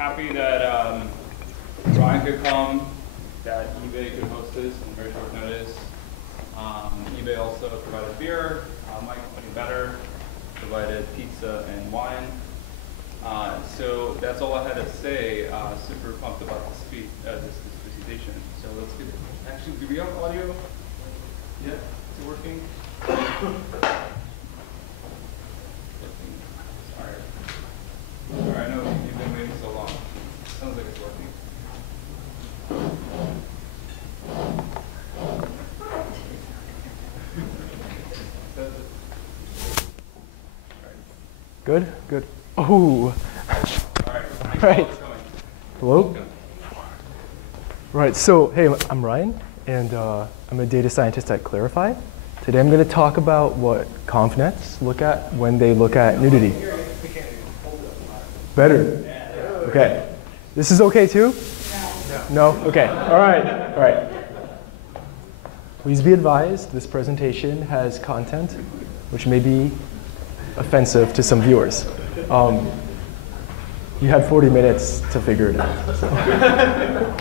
happy that Brian could come, that eBay could host this on very short notice. eBay also provided beer. My company Better provided pizza and wine. So that's all I had to say. Super pumped about this presentation. So let's get it. Actually, do we have audio? Yeah, is it working? Sorry, I know you've been waiting so long. Sounds like it's working. Good, good. Oh. All right. All right. Hello. Right. So, hey, I'm Ryan, and I'm a data scientist at Clarify. Today, I'm going to talk about what convnets look at when they look at nudity. Better. Okay. This is okay too? No. No. Okay. All right. All right. Please be advised, this presentation has content which may be offensive to some viewers. You had 40 minutes to figure it out. So.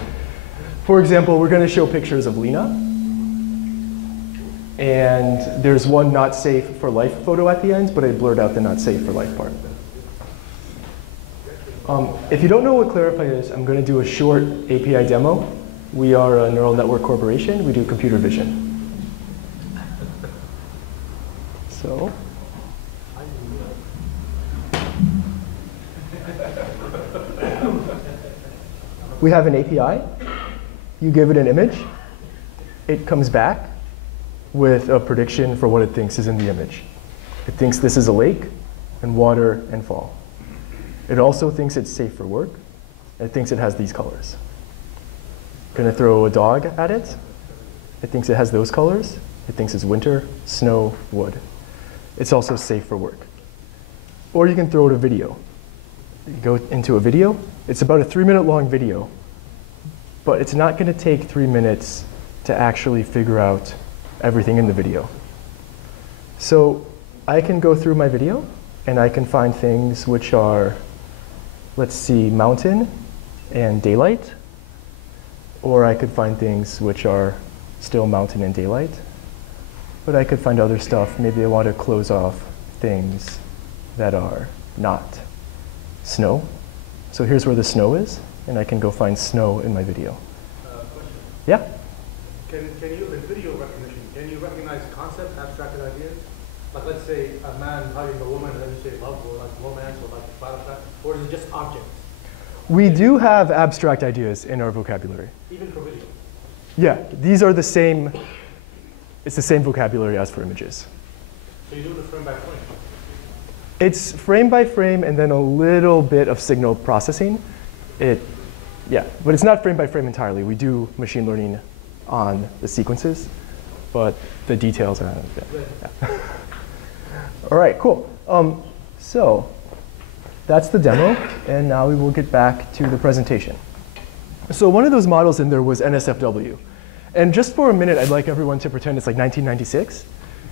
For example, we're going to show pictures of Lena. And there's one not safe for life photo at the end, but I blurred out the not safe for life part. If you don't know what Clarify is, I'm going to do a short API demo. We are a neural network corporation. We do computer vision. So. We have an API. You give it an image. It comes back with a prediction for what it thinks is in the image. It thinks this is a lake and water and fall. It also thinks it's safe for work. It thinks it has these colors. Going to throw a dog at it. It thinks it has those colors. It thinks it's winter, snow, wood. It's also safe for work. Or you can throw it a video. You go into a video. It's about a 3-minute long video. But it's not going to take 3 minutes to actually figure out everything in the video. So I can go through my video, and I can find things which are, let's see, mountain and daylight. Or I could find things which are still mountain and daylight. But I could find other stuff. Maybe I want to close off things that are not snow. So here's where the snow is, and I can go find snow in my video. Question. Yeah? Can you, in video recognition, can you recognize concept, abstracted ideas? Like, let's say a man hugging a woman, and then you say love, or like romance, or like butterfly, or is it just objects? We do have abstract ideas in our vocabulary. Even for video? Yeah, these are the same, it's the same vocabulary as for images. So you do the frame by frame? It's frame by frame and then a little bit of signal processing. Yeah, but it's not frame by frame entirely. We do machine learning on the sequences, but the details are yeah. All right, cool. So that's the demo, and now we will get back to the presentation. So one of those models in there was NSFW. And just for a minute, I'd like everyone to pretend it's like 1996,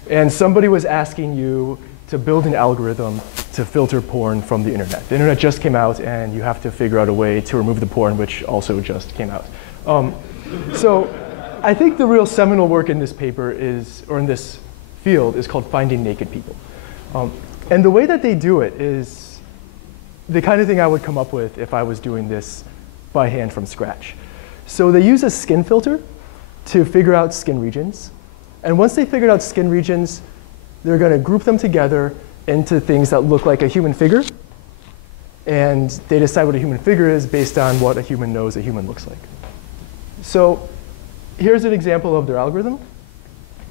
and somebody was asking you to build an algorithm to filter porn from the internet. The internet just came out, and you have to figure out a way to remove the porn, which also just came out. So I think the real seminal work in this paper is, or in this field, is called finding naked people. And the way that they do it is the kind of thing I would come up with if I was doing this by hand from scratch. So they use a skin filter to figure out skin regions. And once they figured out skin regions, they're going to group them together into things that look like a human figure. And they decide what a human figure is based on what a human knows a human looks like. So here's an example of their algorithm.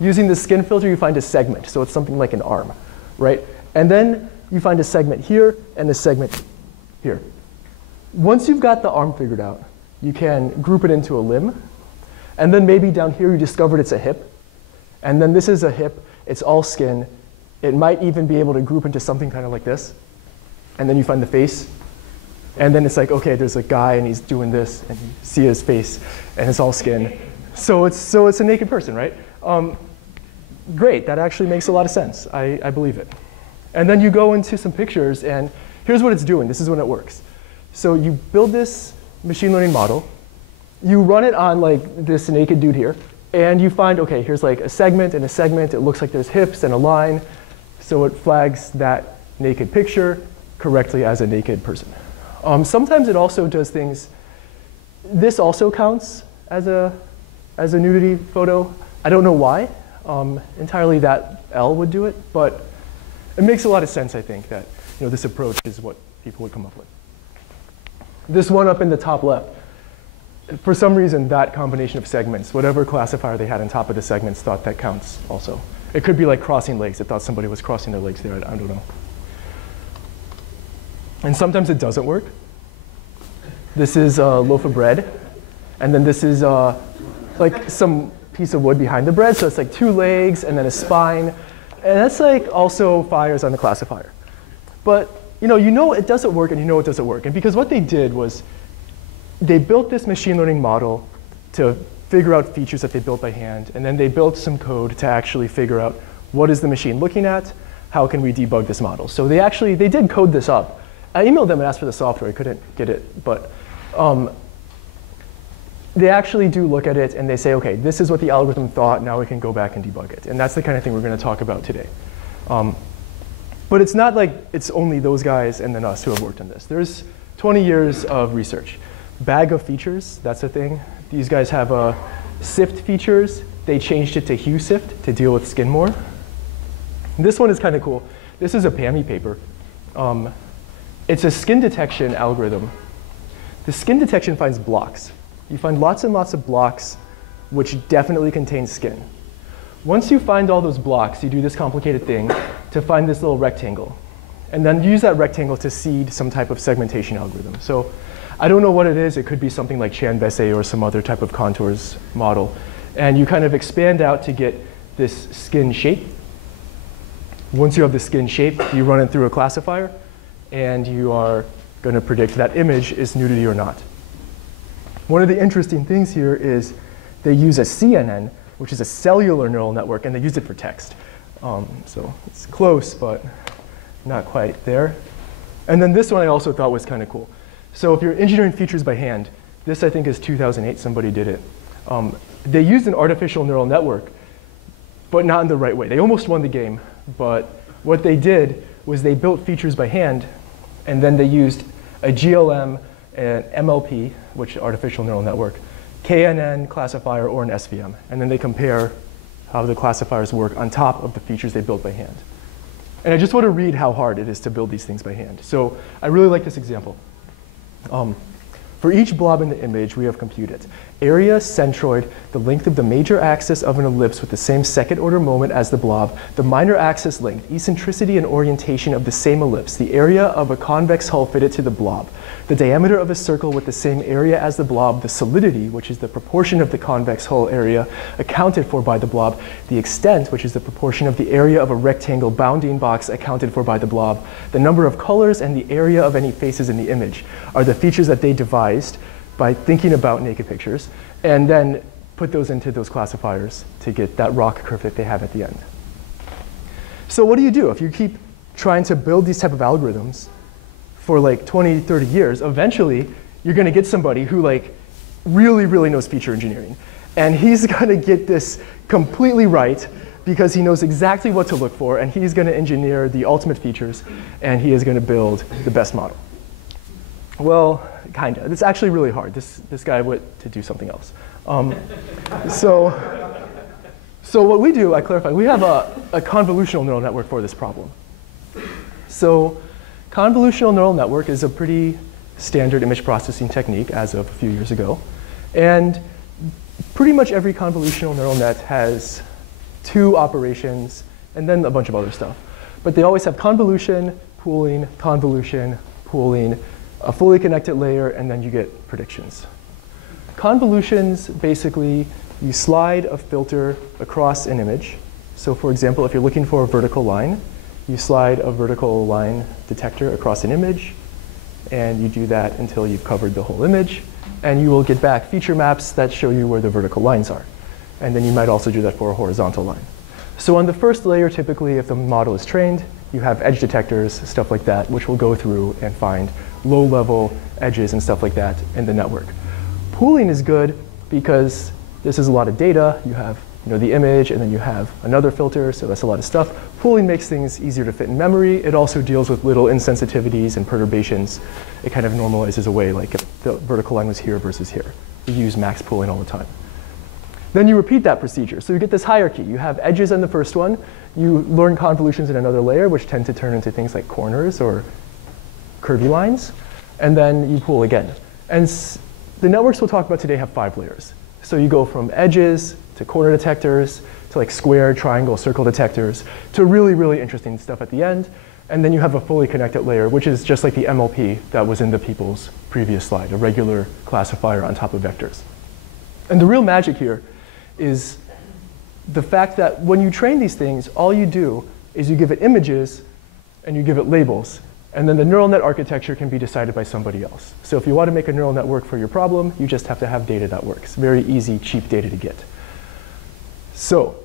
Using the skin filter, you find a segment. So it's something like an arm, right? And then you find a segment here and a segment here. Once you've got the arm figured out, you can group it into a limb. And then maybe down here you discovered it's a hip. And then this is a hip. It's all skin. It might even be able to group into something kind of like this. And then you find the face. And then it's like, OK, there's a guy, and he's doing this. And you see his face, and it's all skin. So it's a naked person, right? Great. That actually makes a lot of sense. I believe it. And then you go into some pictures, and here's what it's doing. This is when it works. So you build this machine learning model. You run it on like this naked dude here. And you find, OK, here's like a segment and a segment. It looks like there's hips and a line. So it flags that naked picture correctly as a naked person. Sometimes it also does things. This also counts as a nudity photo. I don't know why. Entirely that L would do it. But it makes a lot of sense, I think, that this approach is what people would come up with. This one up in the top left, for some reason, that combination of segments, whatever classifier they had on top of the segments, thought that counts also. It could be like crossing legs. It thought somebody was crossing their legs there. I don't know. And sometimes it doesn't work. This is a loaf of bread. And then this is like some piece of wood behind the bread. So it's like 2 legs and then a spine. And that's like also fires on the classifier. But you know it doesn't work and you know it doesn't work. And because what they did was they built this machine learning model to figure out features that they built by hand. And then they built some code to actually figure out what is the machine looking at, how can we debug this model. So they did code this up. I emailed them and asked for the software. I couldn't get it. But they actually do look at it and they say, OK, this is what the algorithm thought. Now we can go back and debug it. And that's the kind of thing we're going to talk about today. But it's not like it's only those guys and then us who have worked on this. There's 20 years of research. Bag of features, that's a thing. These guys have sift features. They changed it to hue sift to deal with skin more. This one is kind of cool. This is a PAMI paper. It's a skin detection algorithm. The skin detection finds blocks. You find lots and lots of blocks which definitely contain skin. Once you find all those blocks, you do this complicated thing to find this little rectangle. And then use that rectangle to seed some type of segmentation algorithm. So I don't know what it is. It could be something like Chan-Bessé or some other type of contours model. And you kind of expand out to get this skin shape. Once you have the skin shape, you run it through a classifier. And you are going to predict that image is nudity or not. One of the interesting things here is they use a CNN, which is a cellular neural network, and they use it for text. So it's close, but not quite there. And then this one I also thought was kind of cool. So if you're engineering features by hand, this I think is 2008, somebody did it. They used an artificial neural network, but not in the right way. They almost won the game, but what they did was they built features by hand, and then they used a GLM, an MLP, which is artificial neural network, KNN classifier, or an SVM. And then they compare how the classifiers work on top of the features they built by hand. And I just want to read how hard it is to build these things by hand. So I really like this example. For each blob in the image, we have computed area, centroid, the length of the major axis of an ellipse with the same second order moment as the blob, the minor axis length, eccentricity and orientation of the same ellipse, the area of a convex hull fitted to the blob, the diameter of a circle with the same area as the blob, the solidity, which is the proportion of the convex hull area accounted for by the blob, the extent, which is the proportion of the area of a rectangle bounding box accounted for by the blob, the number of colors, and the area of any faces in the image are the features that they devised by thinking about naked pictures, and then put those into those classifiers to get that rock curve that they have at the end. So what do you do if you keep trying to build these type of algorithms for like 20, 30 years? Eventually, you're going to get somebody who like really, really knows feature engineering. And he's going to get this completely right because he knows exactly what to look for, and he's going to engineer the ultimate features, and he is going to build the best model. Well, kind of. It's actually really hard. This guy went to do something else. So what we do, I clarify, we have a convolutional neural network for this problem. So convolutional neural network is a pretty standard image processing technique as of a few years ago. And pretty much every convolutional neural net has 2 operations and then a bunch of other stuff. But they always have convolution, pooling, a fully connected layer, and then you get predictions. Convolutions, basically, you slide a filter across an image. So for example, if you're looking for a vertical line, you slide a vertical line detector across an image, and you do that until you've covered the whole image. And you will get back feature maps that show you where the vertical lines are. And then you might also do that for a horizontal line. So on the first layer, typically, if the model is trained, you have edge detectors, stuff like that, which will go through and find low-level edges and stuff like that in the network. Pooling is good because this is a lot of data. You have the image, and then you have another filter, so that's a lot of stuff. Pooling makes things easier to fit in memory. It also deals with little insensitivities and perturbations. It kind of normalizes away, like if the vertical line was here versus here. We use max pooling all the time. Then you repeat that procedure. So you get this hierarchy. You have edges in the first one. You learn convolutions in another layer, which tend to turn into things like corners or curvy lines. And then you pool again. And the networks we'll talk about today have 5 layers. So you go from edges to corner detectors, to like square, triangle, circle detectors, to really, really interesting stuff at the end. And then you have a fully connected layer, which is just like the MLP that was in the people's previous slide, a regular classifier on top of vectors. And the real magic here is the fact that when you train these things, all you do is you give it images and you give it labels. And then the neural net architecture can be decided by somebody else. So if you want to make a neural net work for your problem, you just have to have data that works. Very easy, cheap data to get. So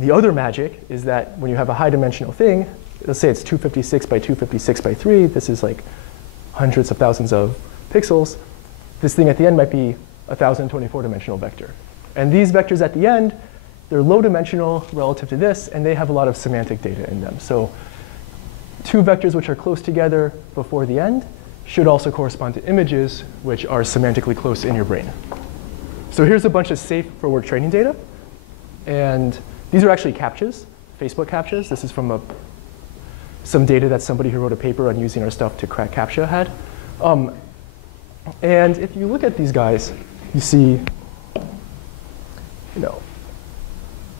the other magic is that when you have a high-dimensional thing, let's say it's 256 by 256 by 3. This is like hundreds of thousands of pixels. This thing at the end might be a 1,024-dimensional vector. And these vectors at the end, they're low-dimensional relative to this, and they have a lot of semantic data in them. So 2 vectors which are close together before the end should also correspond to images which are semantically close in your brain. So here's a bunch of safe for work training data. And these are actually CAPTCHAs, Facebook CAPTCHAs. This is from some data that somebody who wrote a paper on using our stuff to crack CAPTCHA had. And if you look at these guys, you see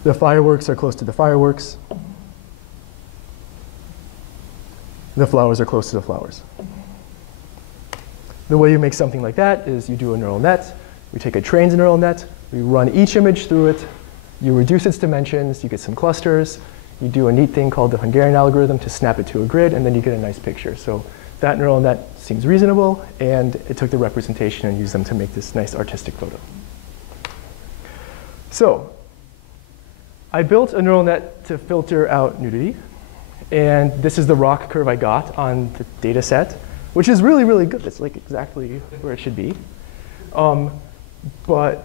the fireworks are close to the fireworks. The flowers are close to the flowers. The way you make something like that is you do a neural net. We take a trained neural net. We run each image through it. You reduce its dimensions. You get some clusters. You do a neat thing called the Hungarian algorithm to snap it to a grid, and then you get a nice picture. So that neural net seems reasonable, and it took the representation and used them to make this nice artistic photo. So I built a neural net to filter out nudity. And this is the rock curve I got on the data set, which is really, really good. It's like exactly where it should be. But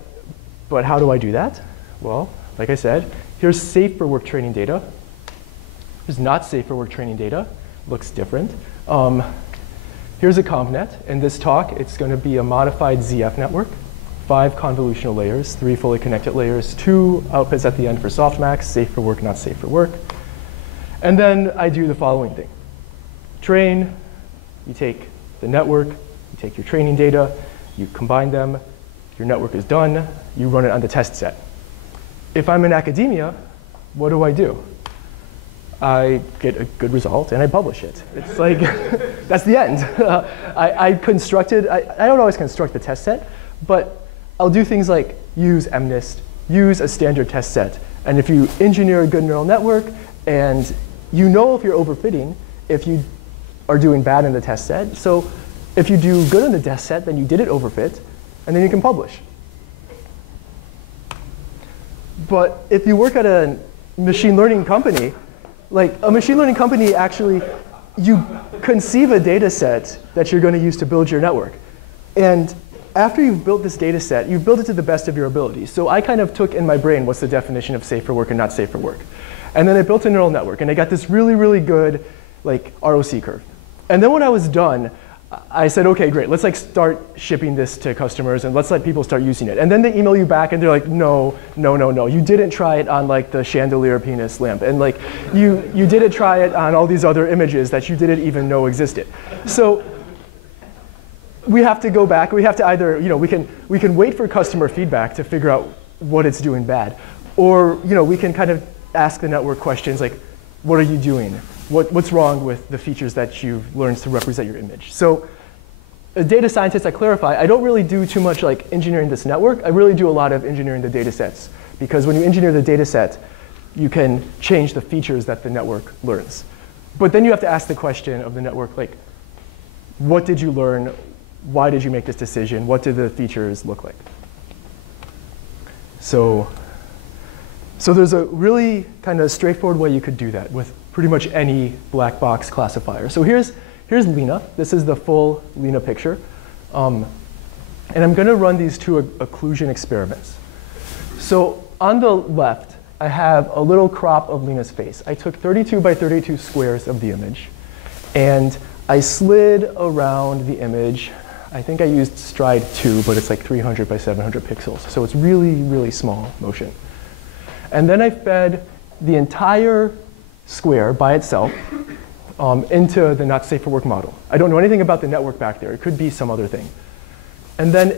how do I do that? Well, like I said, here's safe for work training data. Here's not safe for work training data. Looks different. Here's a convnet. In this talk, it's going to be a modified ZF network. 5 convolutional layers, 3 fully connected layers, 2 outputs at the end for softmax, safe for work, not safe for work. And then I do the following thing. Train, you take the network, you take your training data, you combine them, your network is done, you run it on the test set. If I'm in academia, what do? I get a good result and I publish it. It's like, that's the end. I don't always construct the test set, but I'll do things like use MNIST, use a standard test set. And if you engineer a good neural network, and you know if you're overfitting, if you are doing bad in the test set. So if you do good in the test set, then you did it overfit, and then you can publish. But if you work at a machine learning company, like a machine learning company actually, you conceive a data set that you're going to use to build your network. And after you've built this data set, you've built it to the best of your ability. So I kind of took in my brain what's the definition of safe for work and not safe for work. And then I built a neural network, and I got this really, really good ROC curve. And then when I was done, I said, OK, great, let's start shipping this to customers, and let's let people start using it. And then they email you back, and they're like, no, you didn't try it on the chandelier penis lamp, and you didn't try it on all these other images that you didn't even know existed. So we have to go back. We have to either, we can wait for customer feedback to figure out what it's doing bad, or we can kind of ask the network questions like, what are you doing? What's wrong with the features that you've learned to represent your image? So as data scientist, I clarify, I don't really do too much engineering this network. I really do a lot of engineering the data sets. Because when you engineer the data set, you can change the features that the network learns. But then you have to ask the question of the network, what did you learn? Why did you make this decision? What did the features look like? So there's a really kind of straightforward way you could do that with pretty much any black box classifier. So here's Lena. This is the full Lena picture. And I'm going to run these two occlusion experiments. So on the left, I have a little crop of Lena's face. I took 32 by 32 squares of the image, and I slid around the image. I think I used stride 2, but it's like 300 by 700 pixels. So it's really, really small motion. And then I fed the entire square by itself into the not safe for work model. I don't know anything about the network back there. It could be some other thing. And then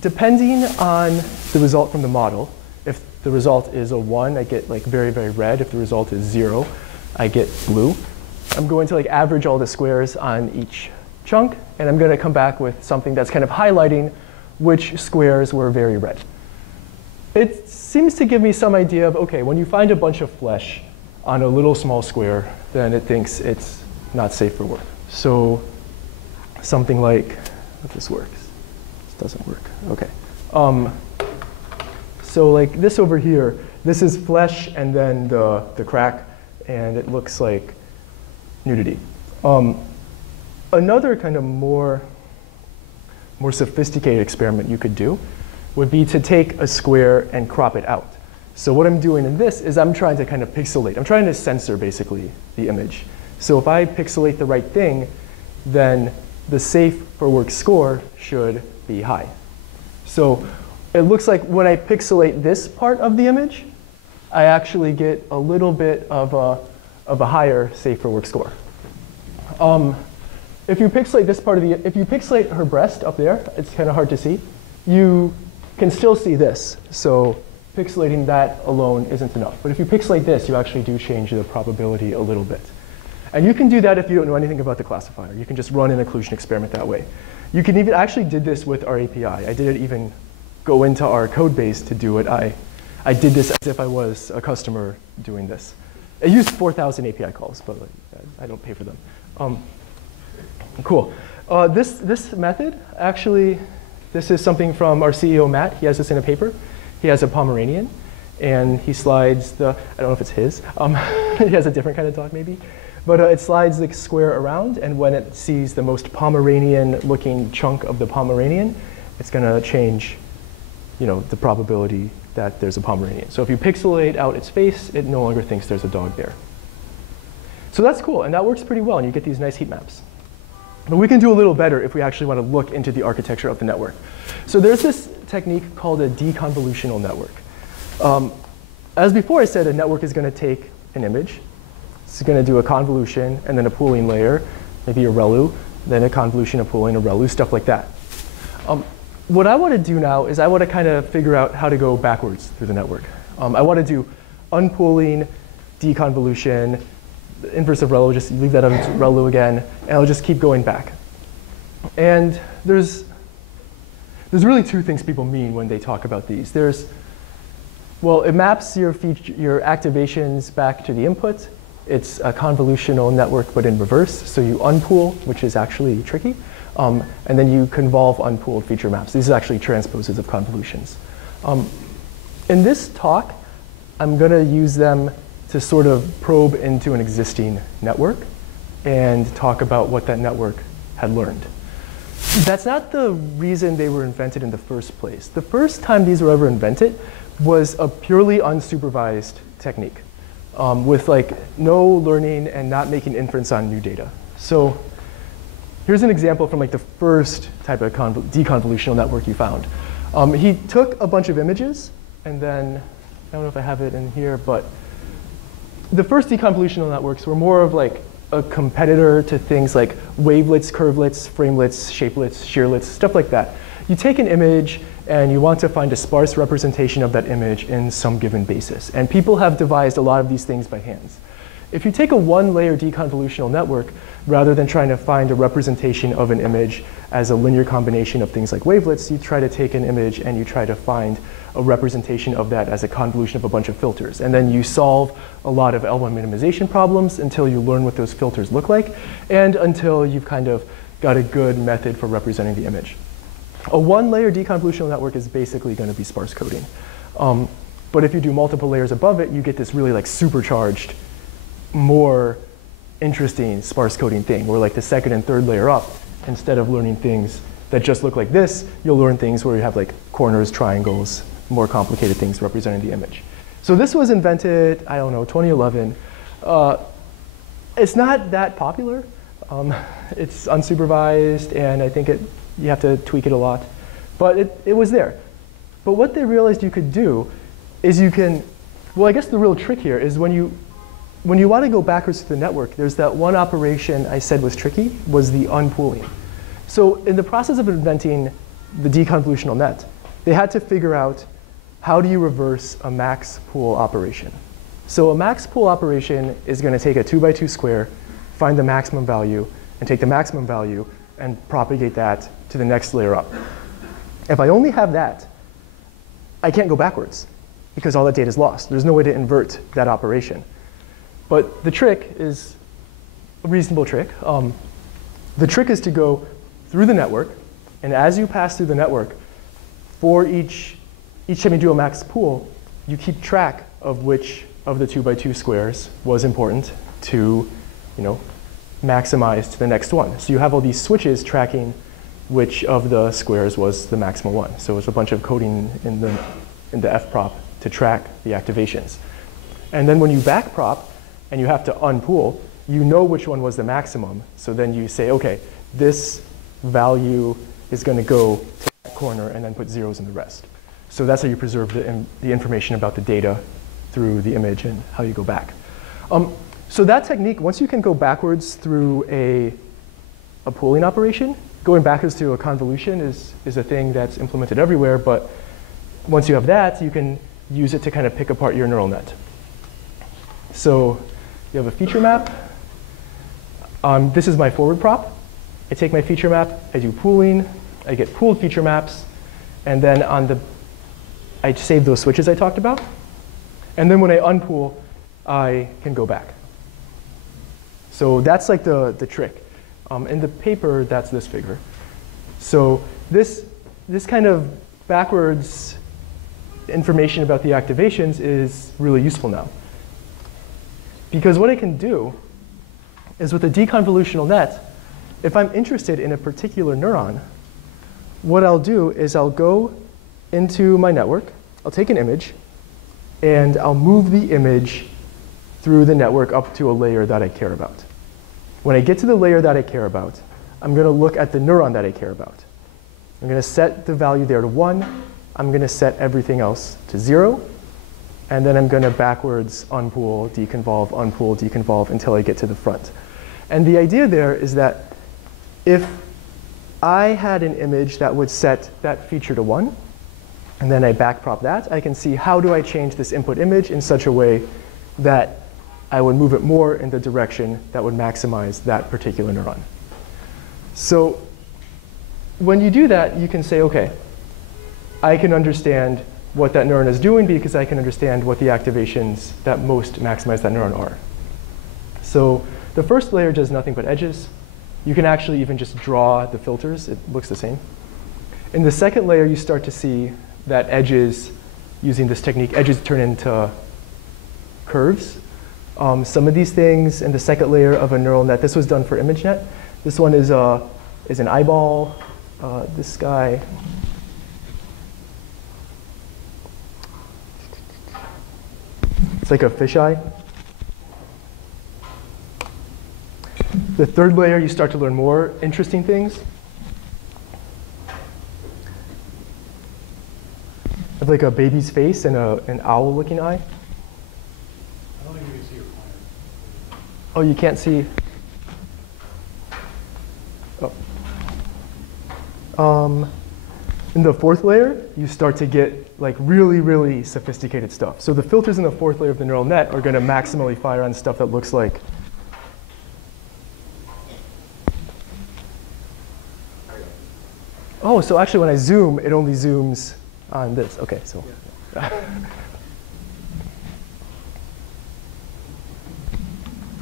depending on the result from the model, if the result is a 1, I get like very, very red. If the result is 0, I get blue. I'm going to like average all the squares on each chunk, and I'm going to come back with something that's kind of highlighting which squares were very red. It seems to give me some idea of, OK, when you find a bunch of flesh on a little small square, then it thinks it's not safe for work. So something like, if this works. This doesn't work. OK. So like this over here, this is flesh and then the crack, and it looks like nudity. Another kind of more sophisticated experiment you could do would be to take a square and crop it out. So what I'm doing in this is I'm trying to kind of pixelate. I'm trying to censor, basically, the image. So if I pixelate the right thing, then the safe for work score should be high. So it looks like when I pixelate this part of the image, I actually get a little bit of a higher safe for work score. If you pixelate this part of if you pixelate her breast up there, it's kind of hard to see. You can still see this. So pixelating that alone isn't enough. But if you pixelate this, you actually do change the probability a little bit. And you can do that if you don't know anything about the classifier. You can just run an occlusion experiment that way. You can even, I actually did this with our API. I didn't even go into our code base to do it. I did this as if I was a customer doing this. I used 4,000 API calls, but I don't pay for them. Cool. This method, actually, this is something from our CEO, Matt. He has this in a paper. He has a Pomeranian, and he slides the, I don't know if it's his. He has a different kind of dog, maybe. But it slides the square around, and when it sees the most Pomeranian-looking chunk of the Pomeranian, it's going to change the probability that there's a Pomeranian. So if you pixelate out its face, it no longer thinks there's a dog there. So that's cool, and that works pretty well, and you get these nice heat maps. But we can do a little better if we actually want to look into the architecture of the network. So there's this technique called a deconvolutional network. As before I said, a network is going to take an image. It's going to do a convolution, and then a pooling layer, maybe a ReLU, then a convolution, a pooling, a ReLU, stuff like that. What I want to do now is I want to kind of figure out how to go backwards through the network. I want to do unpooling, deconvolution, the inverse of ReLU, just leave that on ReLU again, and I'll just keep going back. And there's really two things people mean when they talk about these. Well, it maps your activations back to the input. It's a convolutional network, but in reverse. So you unpool, which is actually tricky. And then you convolve unpooled feature maps. These are actually transposes of convolutions. In this talk, I'm going to use them to sort of probe into an existing network and talk about what that network had learned. That's not the reason they were invented in the first place. The first time these were ever invented was a purely unsupervised technique with no learning and not making inference on new data. So here's an example from the first type of deconvolutional network you found. He took a bunch of images, and then, I don't know if I have it in here, but the first deconvolutional networks were more of a competitor to things like wavelets, curvelets, framelets, shapelets, shearlets, stuff like that. You take an image, and you want to find a sparse representation of that image in some given basis. And people have devised a lot of these things by hands. If you take a one-layer deconvolutional network, rather than trying to find a representation of an image as a linear combination of things like wavelets, you try to take an image and you try to find a representation of that as a convolution of a bunch of filters. And then you solve a lot of L1 minimization problems until you learn what those filters look like, and until you've kind of got a good method for representing the image. A one-layer deconvolutional network is basically going to be sparse coding. But if you do multiple layers above it, you get this really supercharged more interesting sparse coding thing, where like the second and third layer up, instead of learning things that just look like this, you'll learn things where you have like corners, triangles, more complicated things representing the image. So this was invented, I don't know, 2011. It's not that popular. It's unsupervised, and I think you have to tweak it a lot. But it was there. But what they realized you could do is you can, well, I guess the real trick here is when you want to go backwards to the network, there's that one operation I said was tricky, was the unpooling. So in the process of inventing the deconvolutional net, they had to figure out how do you reverse a max pool operation. So a max pool operation is going to take a 2x2 square, find the maximum value, and take the maximum value and propagate that to the next layer up. If I only have that, I can't go backwards because all that data is lost. There's no way to invert that operation. But the trick is a reasonable trick. The trick is to go through the network, and as you pass through the network, for each time you do a max pool, you keep track of which of the 2x2 squares was important to, maximize to the next one. So you have all these switches tracking which of the squares was the maximum one. So it's a bunch of coding in the fprop to track the activations. And then when you backprop and you have to unpool, you know which one was the maximum. So then you say, OK, this value is going to go to that corner and then put zeros in the rest. So that's how you preserve the information about the data through the image and how you go back. So that technique, once you can go backwards through a pooling operation, going backwards to a convolution is a thing that's implemented everywhere. But once you have that, you can use it to kind of pick apart your neural net. So you have a feature map. This is my forward prop. I take my feature map, I do pooling, I get pooled feature maps, and then I save those switches I talked about. And then when I unpool, I can go back. So that's like the trick. In the paper, that's this figure. So this kind of backwards information about the activations is really useful now. Because what I can do is with a deconvolutional net, if I'm interested in a particular neuron, what I'll do is I'll go into my network, I'll take an image, and I'll move the image through the network up to a layer that I care about. When I get to the layer that I care about, I'm going to look at the neuron that I care about. I'm going to set the value there to 1. I'm going to set everything else to 0. And then I'm going to backwards unpool, deconvolve until I get to the front. And the idea there is that if I had an image that would set that feature to 1, and then I backprop that, I can see how do I change this input image in such a way that I would move it more in the direction that would maximize that particular neuron. So when you do that, you can say, OK, I can understand what that neuron is doing because I can understand what the activations that most maximize that neuron are. So the first layer does nothing but edges. You can actually even just draw the filters. It looks the same. In the second layer, you start to see that edges, using this technique, edges turn into curves. Some of these things in the second layer of a neural net, this was done for ImageNet. This one is an eyeball. This guy. It's like a fisheye. The third layer, you start to learn more interesting things. Have like a baby's face and an owl-looking eye. I don't think you can see your pointer. Oh, you can't see. Oh. In the fourth layer, you start to get like really, really sophisticated stuff. So the filters in the fourth layer of the neural net are going to maximally fire on stuff that looks like. Oh, so actually when I zoom, it only zooms on this. OK, so. Yeah.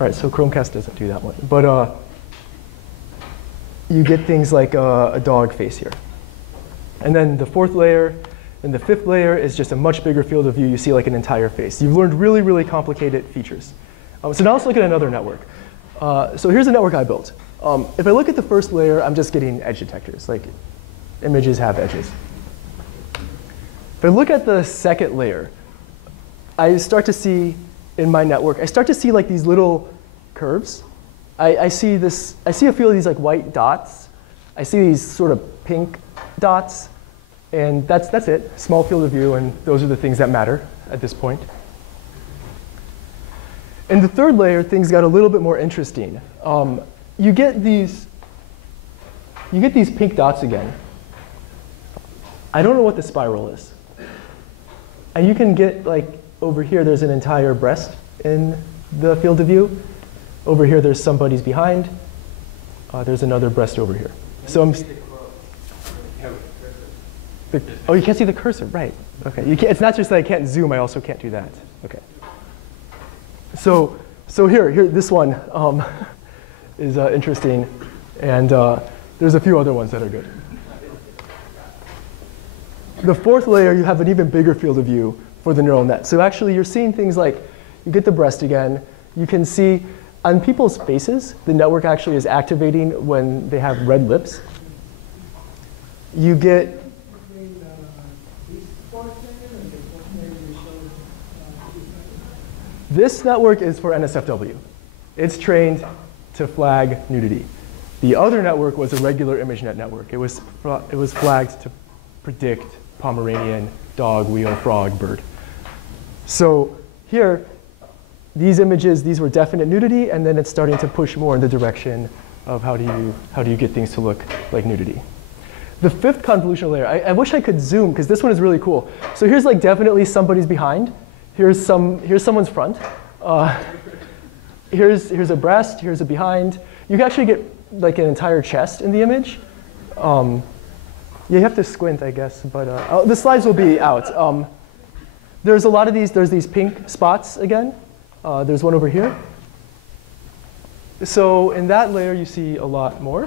All right, so Chromecast doesn't do that one. But you get things like a dog face here. And then the fourth layer and the fifth layer is just a much bigger field of view. You see like an entire face. You've learned really, really complicated features. So now let's look at another network. So here's a network I built. If I look at the first layer, I'm just getting edge detectors. Like images have edges. If I look at the second layer, I start to see in my network, I start to see like these little curves. I see a few of these like white dots. I see these sort of pink dots. And that's it, small field of view, and those are the things that matter at this point. In the third layer, things got a little bit more interesting. You get these pink dots again. I don't know what the spiral is. And you can get, like, over here, there's an entire breast in the field of view. Over here, there's somebody's behind. There's another breast over here. So oh, you can't see the cursor, right. OK, it's not just that I can't zoom, I also can't do that. OK. So here, this one is interesting. And there's a few other ones that are good. The fourth layer, you have an even bigger field of view for the neural net. So actually, you're seeing things like, you get the breast again. You can see on people's faces, the network actually is activating when they have red lips. You get this network is for NSFW. It's trained to flag nudity. The other network was a regular ImageNet network. It was flagged to predict Pomeranian, dog, wheel, frog, bird. So here, these images, these were definite nudity, and then it's starting to push more in the direction of how do you get things to look like nudity. The fifth convolutional layer, I wish I could zoom, because this one is really cool. So here's like definitely somebody's behind. Here's someone's front. Here's a breast. Here's a behind. You can actually get like an entire chest in the image. You have to squint, I guess, but the slides will be out. There's a lot of these. There's these pink spots again. There's one over here. So in that layer, you see a lot more.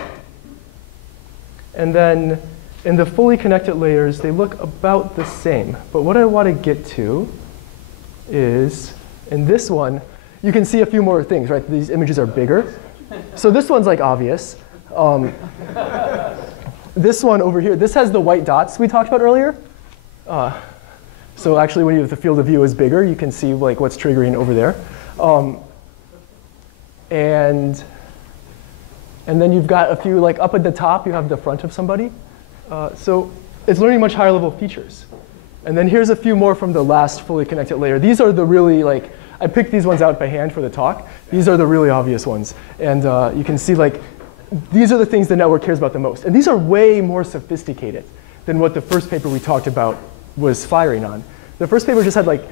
And then in the fully connected layers, they look about the same. But what I want to get to is, in this one, you can see a few more things, right? These images are bigger. So this one's like obvious. This one over here, this has the white dots we talked about earlier. So actually, when the field of view is bigger, you can see like what's triggering over there. And then you've got a few, like up at the top, you have the front of somebody. So it's learning much higher level features. And then here's a few more from the last fully connected layer. These are the really, like, I picked these ones out by hand for the talk. These are the really obvious ones. And you can see, like, these are the things the network cares about the most. And these are way more sophisticated than what the first paper we talked about was firing on. The first paper just had, like,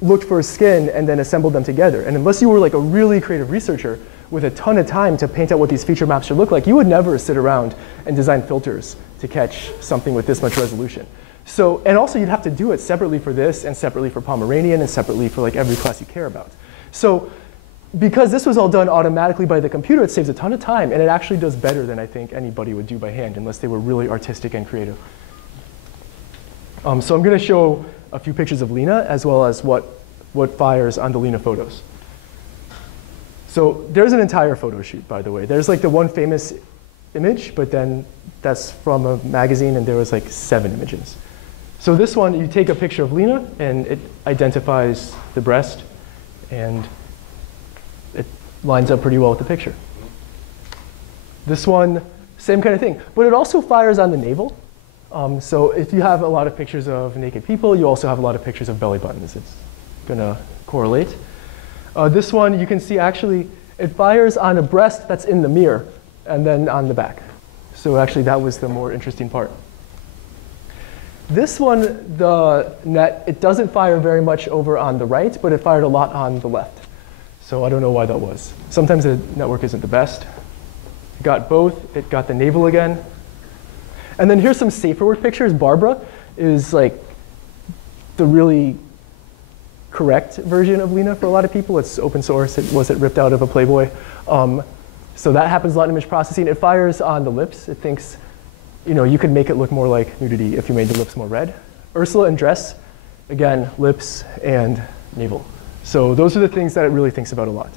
looked for skin and then assembled them together. And unless you were, like, a really creative researcher with a ton of time to paint out what these feature maps should look like, you would never sit around and design filters to catch something with this much resolution. So, and also you'd have to do it separately for this and separately for Pomeranian and separately for like every class you care about. So because this was all done automatically by the computer, it saves a ton of time, and it actually does better than I think anybody would do by hand unless they were really artistic and creative. So I'm going to show a few pictures of Lena as well as what fires on the Lena photos. So there's an entire photo shoot, by the way. There's like the one famous image, but then that's from a magazine, and there was like 7 images. So this one, you take a picture of Lena, and it identifies the breast, and it lines up pretty well with the picture. This one, same kind of thing. But it also fires on the navel. So if you have a lot of pictures of naked people, you also have a lot of pictures of belly buttons. It's going to correlate. This one, you can see actually, it fires on a breast that's in the mirror, and then on the back. So actually, that was the more interesting part. This one, the net, it doesn't fire very much over on the right, but it fired a lot on the left. So I don't know why that was. Sometimes the network isn't the best. It got both. It got the navel again. And then here's some Feedforward pictures. Barbara is like the really correct version of Lena for a lot of people. It's open source. It wasn't ripped out of a Playboy. So that happens a lot in image processing. It fires on the lips. It thinks, you know, you could make it look more like nudity if you made the lips more red. Ursula in dress, again, lips and navel. So those are the things that it really thinks about a lot.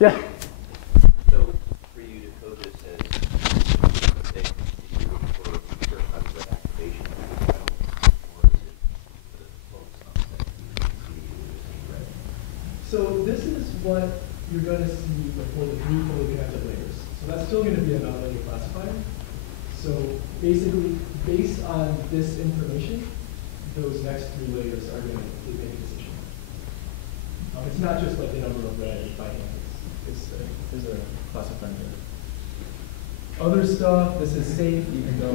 Yeah. So for you to code this as if you look for certain types of activation, or is it the full subset right? So this is what you're going to see before the three fully connected layers. So that's still going to be a non-linear classifier. So basically, based on this information, those next three layers are going to make a decision. It's not just like the number of red by hand. There's a classifier there. Other stuff, this is safe, even though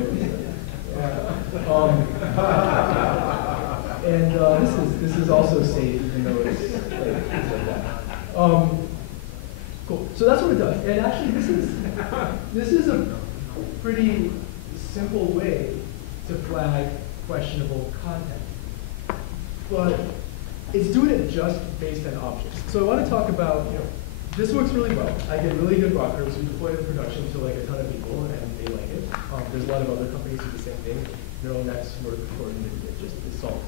and this is also safe, even though it's like things like that. Cool. So that's what it does. And actually, this is a pretty simple way to flag questionable content. But it's doing it just based on objects. So I want to talk about, this works really well. I get really good rockers. We deploy it in production to like a ton of people, and they like it. There's a lot of other companies who do the same thing. Neural nets work for it just is solved.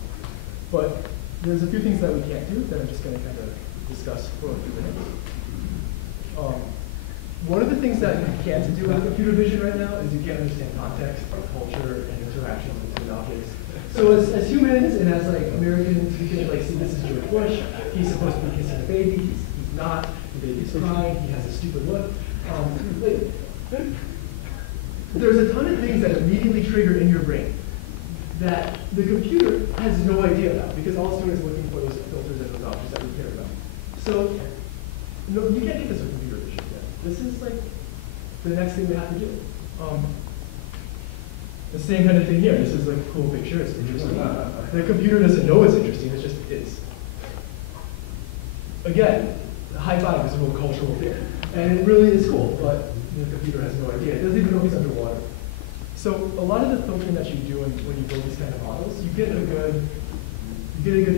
But there's a few things that we can't do that I'm just going to kind of discuss for a few minutes. One of the things that you can't do with computer vision right now is you can't understand context, culture, and interactions between objects. So as humans and as like Americans, we can like see this is George Bush. He's supposed to be kissing a baby. He's not. The baby's crying. He has a stupid look. There's a ton of things that immediately trigger in your brain that the computer has no idea about, because all it's doing is looking for those filters and those objects that we care about. So no, you can't get this with computer vision yet. This is like the next thing we have to do. The same kind of thing here. This is like a cool picture. It's interesting. The computer doesn't know it's interesting. It just is. Again, high five is a real cultural thing. And it really is cool, but the computer has no idea. It doesn't even know he's underwater. So a lot of the filtering that you do when you build these kind of models, you get a good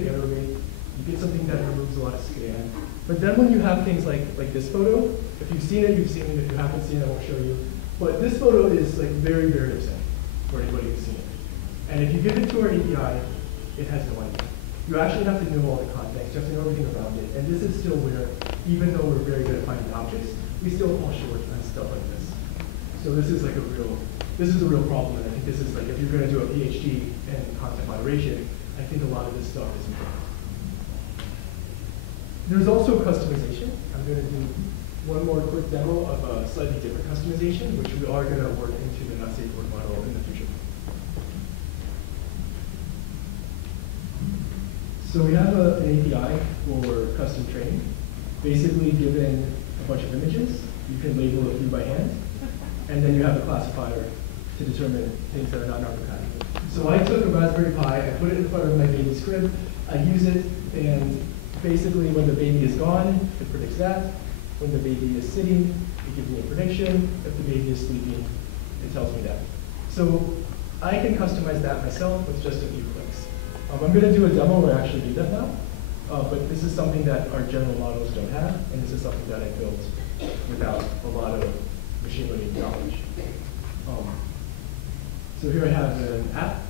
error rate. You get something that removes a lot of scan. But then when you have things like this photo, if you've seen it, you've seen it. If you haven't seen it, I won't show you. But this photo is like very, very upsetting for anybody who's seen it. And if you give it to our API, it has no idea. You actually have to know all the context. You have to know everything around it. And this is still where, even though we're very good at finding objects, we still fall short on stuff like this. So this is like a real problem. And I think this is like, if you're going to do a PhD in content moderation, I think a lot of this stuff is important. There's also customization. I'm going to do one more quick demo of a slightly different customization, which we are going to work into the not safe word model in the future. So we have an API for custom training. Basically, given a bunch of images, you can label a few by hand, and then you have a classifier to determine things that are not non-compatible. So I took a Raspberry Pi, I put it in front of my baby's crib, I use it, and basically when the baby is gone, it predicts that. When the baby is sitting, it gives me a prediction. If the baby is sleeping, it tells me that. So I can customize that myself with just a few clicks. I'm going to do a demo where I actually do that now, but this is something that our general models don't have, and this is something that I built without a lot of machine learning knowledge. So here I have an app.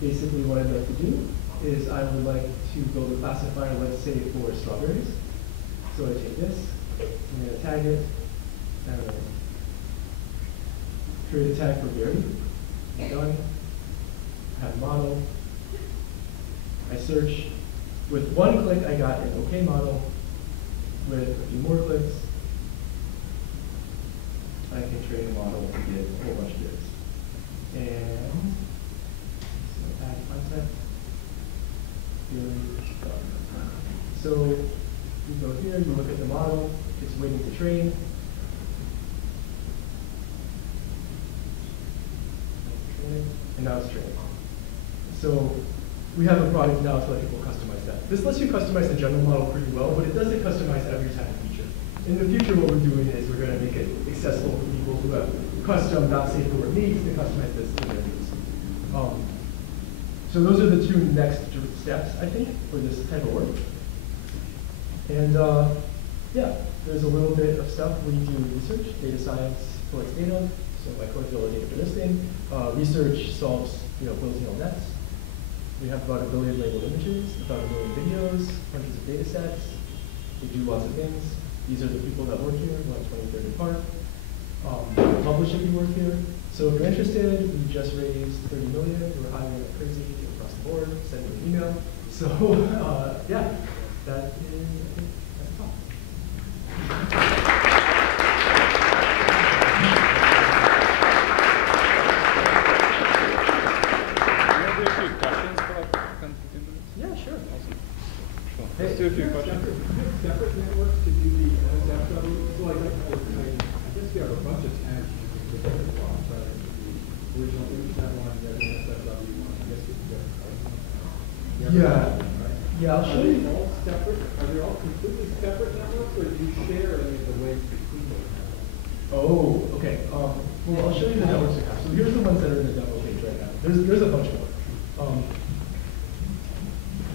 Basically what I'd like to do is I would like to build a classifier, let's say, for strawberries. So I take this, I'm going to tag it, and create a tag for berry. I'm done. I have model. I search. With one click, I got an OK model. With a few more clicks, I can train a model to get a whole bunch of berries. And so add concept. So you go here, you look at the model, it's waiting to train. And now it's training. So we have a product now to let people customize that. This lets you customize the general model pretty well, but it doesn't customize every type of feature. In the future, what we're doing is we're going to make it accessible for people who have custom not safe for work needs to customize this to their needs. So those are the two next steps, I think, for this type of work. And yeah, there's a little bit of stuff we do research. Data science collects data, so I collect all the data for this thing. Research solves, builds neural nets. We have about 1 billion labeled images, about 1 million videos, hundreds of data sets. We do lots of things. These are the people that work here, 123rd and Park. Publish if you work here. So if you're interested, we just raised 30 million. We're hiring like crazy across the board. Send me an email. So yeah, that is, I think, that's all. Yeah, sure. Awesome. Cool. Hey. Let's do a few questions. Separate networks to do the NSFW. So like, I guess there are a bunch of tabs you can put in the box, right? The original internet one, the NSFW one. I guess you can get Yeah. Yeah, I'll show Are they you. all separate? Are they all completely separate networks, or do you share any of the weights between those networks? Oh, okay. Well, I'll show you the networks we have. So here's the ones that are in the demo page right now. There's a bunch more.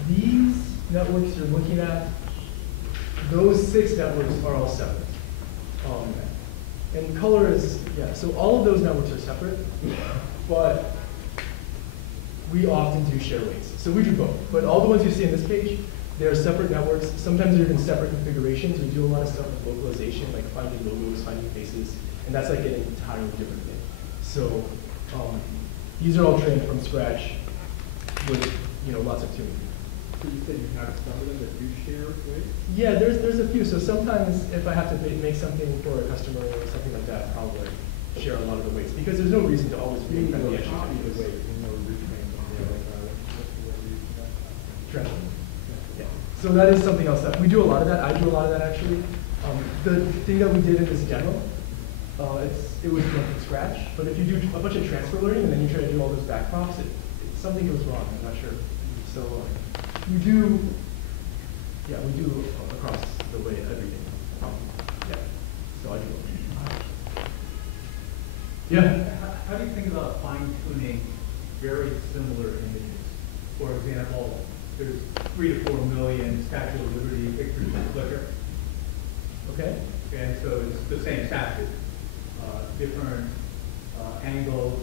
These networks you're looking at, those 6 networks are all separate. And color is, yeah, so all of those networks are separate, but we often do share weights. So we do both. But all the ones you see in this page, they're separate networks. Sometimes they're in separate configurations. We do a lot of stuff with localization, like finding logos, finding faces, and that's like an entirely different thing. So these are all trained from scratch with lots of tuning. So you said you have some of them that do share weights? Yeah, there's a few. So sometimes if I have to make something for a customer or something like that, I'll like share a lot of the weights because there's no reason to always You need reinvent the to extra copy the things. weights and no retrain on the other. Transfer. Yeah. So that is something else that we do a lot of that. I do a lot of that actually. The thing that we did in this demo, it was built from scratch. But if you do a bunch of transfer learning and then you try to do all those backprops, something goes wrong. I'm not sure. So we do across the way everything. Yeah. So I do. Yeah. How do you think about fine-tuning very similar images? For example, there's 3 to 4 million Statue of Liberty pictures in Flickr. Okay. And so it's the same statue, different angles,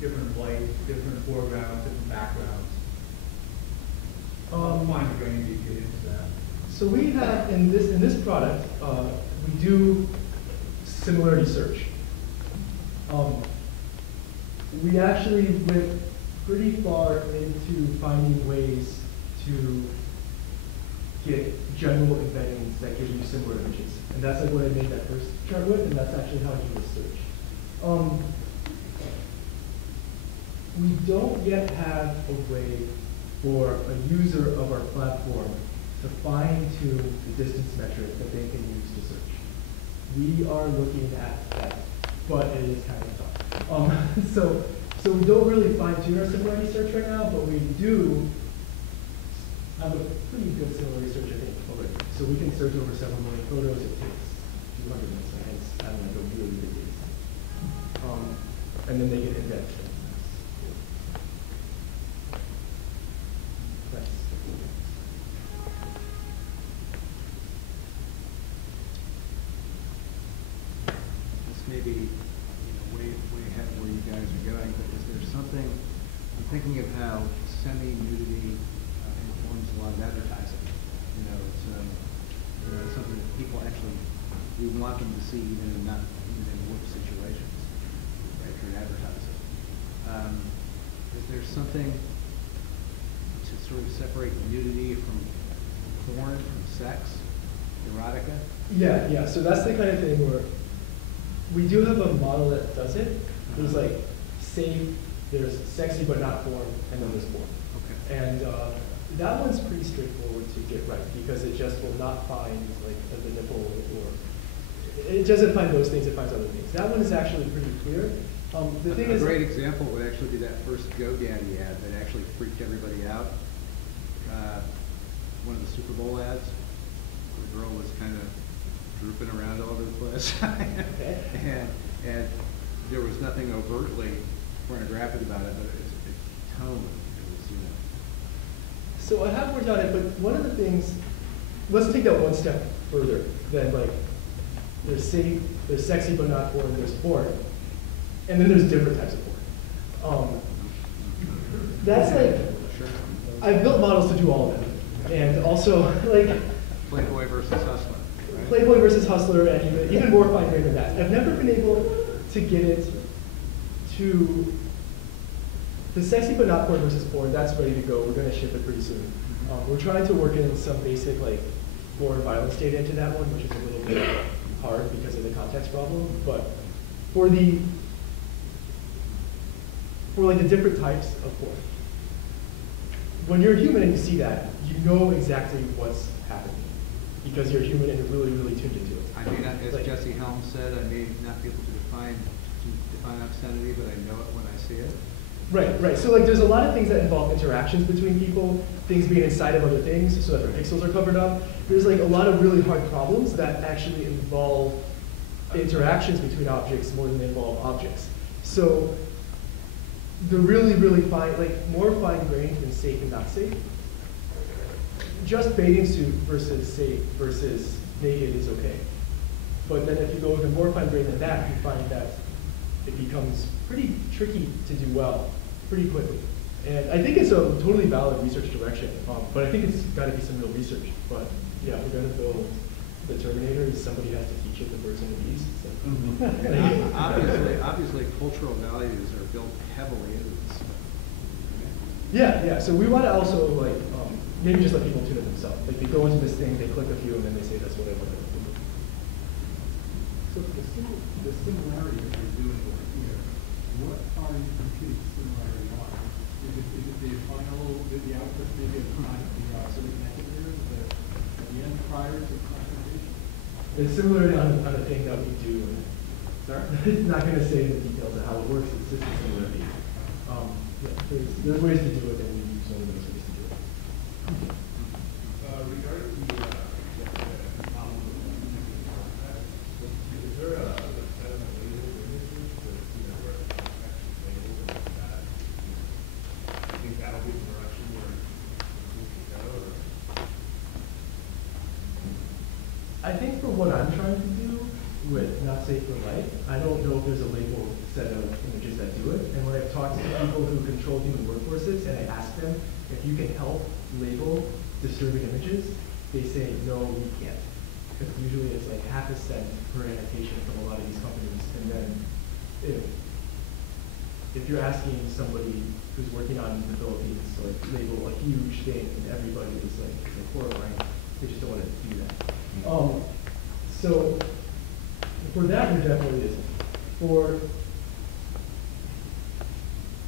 different lights, different foregrounds, different backgrounds. How fine-grained do you get into that? So we have in this product, we do similarity search. We actually went pretty far into finding ways to get general embeddings that give you similar images. And that's like what I made that first chart with, and that's actually how I do this search. We don't yet have a way for a user of our platform to fine-tune the distance metric that they can use to search. We are looking at that, but it is kind of tough. So we don't really fine-tune our similarity search right now, but we do have a pretty good similarity search, I think, already. So we can search over several million photos. It takes 200 milliseconds. I don't know, a really big data set. And then they get indexed. Maybe way ahead of where you guys are going, but is there something, I'm thinking of how semi-nudity informs a lot of advertising. It's something that people actually, we want them to see even in work situations, right, for advertising. Is there something to sort of separate nudity from porn, from sex, erotica? Yeah, so that's the kind of thing where we do have a model that does it. There's like safe, there's sexy but not porn, and then there's porn. Okay. And that one's pretty straightforward to get right because it just will not find like the nipple or it doesn't find those things, it finds other things. That one is actually pretty clear. The thing is, a great example would actually be that first GoDaddy ad that actually freaked everybody out. One of the Super Bowl ads. The girl was kind of drooping around all over the place. Okay. and there was nothing overtly pornographic about it, but its tone. So I have worked on it, but one of the things, let's take that one step further than like, there's safe, there's sexy but not porn, there's porn, and then there's different types of porn. That's like, I've built models to do all of that. And also, like, Playboy versus Hustler. Right? Playboy versus Hustler, and even more fine-grained than that. I've never been able to get it to the sexy but not porn versus porn. That's ready to go. We're going to ship it pretty soon. We're trying to work in some basic like foreign violence data into that one, which is a little bit hard because of the context problem. But for like the different types of porn, when you're human and you see that, you know exactly what's happening because you're human and you're really, really tuned into it. I may not, as like, Jesse Helms said, I may not be able to define obscenity, but I know it when I see it. Right, right. So like there's a lot of things that involve interactions between people, things being inside of other things so that their pixels are covered up. There's like a lot of really hard problems that actually involve interactions between objects more than they involve objects. So the really, really fine, like more fine-grained than safe and not safe. Just bathing suit versus safe versus naked is okay. But then if you go even more fine-grained than that, you find that it becomes pretty tricky to do well pretty quickly. And I think it's a totally valid research direction, but I think it's got to be some real research. But yeah, if we're going to build the Terminator, somebody has to teach it the birds and the bees. So. Obviously, cultural values are built heavily into this. Yeah, yeah. So we want to also like maybe just let people tune it themselves. Like they go into this thing, they click a few, and then they say that's what I want to do. So the similarity that you're doing over here, what are you computing similarity on? Is it the final, the output maybe at the time of the silicon activator at the end prior to classification? It's similarity on a thing that we do. Sorry? It's not going to say the details of how it works. It's just a similarity. Yeah, there's ways to do it, and we use one of those ways to do it. Regarding the is there a set of labeled images that where it's actually labeled and that I think that'll be the direction where we can go? I think for what I'm trying to do with Not Safe for Life, I don't know if there's a labeled set of images that do it. And when I've talked to people who control human workforces and I ask them if you can help label disturbing images, they say, no, we can't. Because usually it's like half a cent per annotation from a lot of these companies. And then if you're asking somebody who's working on the Philippines to like label a huge thing and everybody is like horrifying, they just don't want to do that. So for that, there definitely isn't.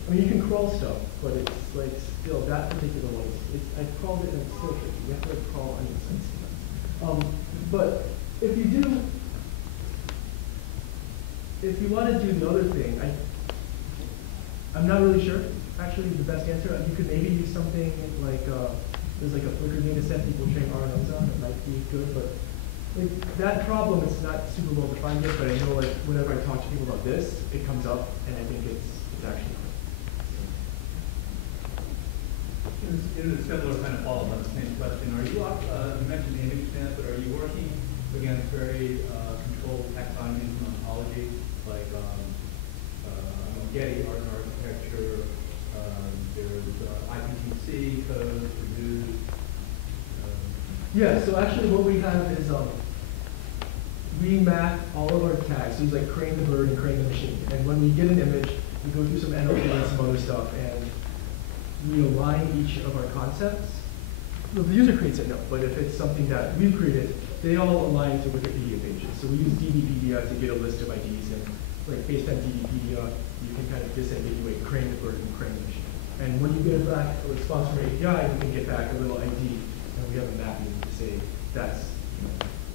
I mean, you can crawl stuff, but it's like still that particular one. I crawled it and it's still tricky. You have to like crawl onion sites sometimes. But if you want to do the other thing, I'm not really sure. Actually, the best answer. You could maybe use something like there's like a Flickr data set people train RNNs on. It might be good, but like that problem, it's not super well defined yet. But I know like whenever I talk to people about this, it comes up, and I think it's actually. In a similar kind of follow-up on the same question, are you, you mentioned the image stamp, but are you working against very controlled taxonomies and ontology, like Getty art and architecture, there's IPTC code for nude? Yeah, so actually what we have is we map all of our tags. So it's like crane the bird and crane the machine. And when we get an image, we go through some NLP and some other stuff, and we align each of our concepts. Well, the user creates it, no, but if it's something that we've created, they all align to Wikipedia pages. So we use DBpedia to get a list of IDs, and like based on DBpedia, you can kind of disambiguate crane the bird and crane the machine. And when you get back a response from API, you can get back a little ID, and we have a mapping to say that's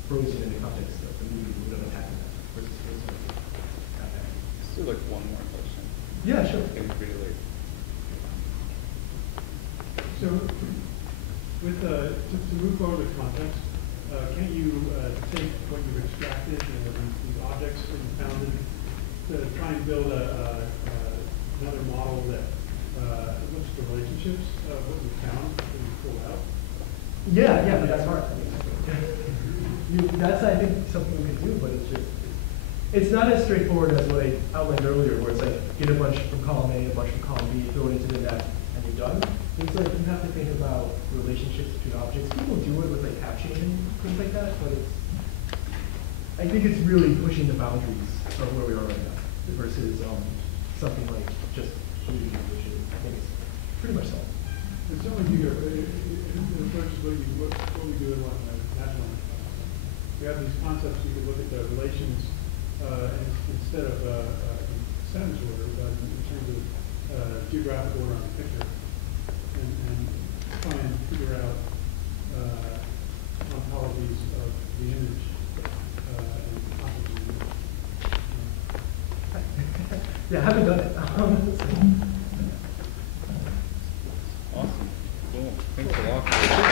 frozen in the context of the movie. We don't attack that versus frozen. Let's do like one more question. Yeah, sure. I think it's pretty late. So, with to move forward with context, can't you take what you've extracted, these objects that you found, to try and build another model that looks at the relationships of what you found and you pull out? Yeah, but that's hard. That's I think something we can do, but it's not as straightforward as what I outlined earlier, where it's like get a bunch from column A, a bunch from column B, throw it into the net, and you're done. It's like you have to think about relationships between objects. People do it with like captioning and things like that, but it's, I think it's really pushing the boundaries of where we are right now versus something like just reading, which is, I think it's pretty much solved. It's only bigger, it approaches what we do in national. We have these concepts, you could look at the relations instead of sentence order, but in terms of geographic order on the picture, and try and figure out ontologies of the image and concepts of the image. Yeah, I haven't done it. Awesome. Cool. Thanks a lot.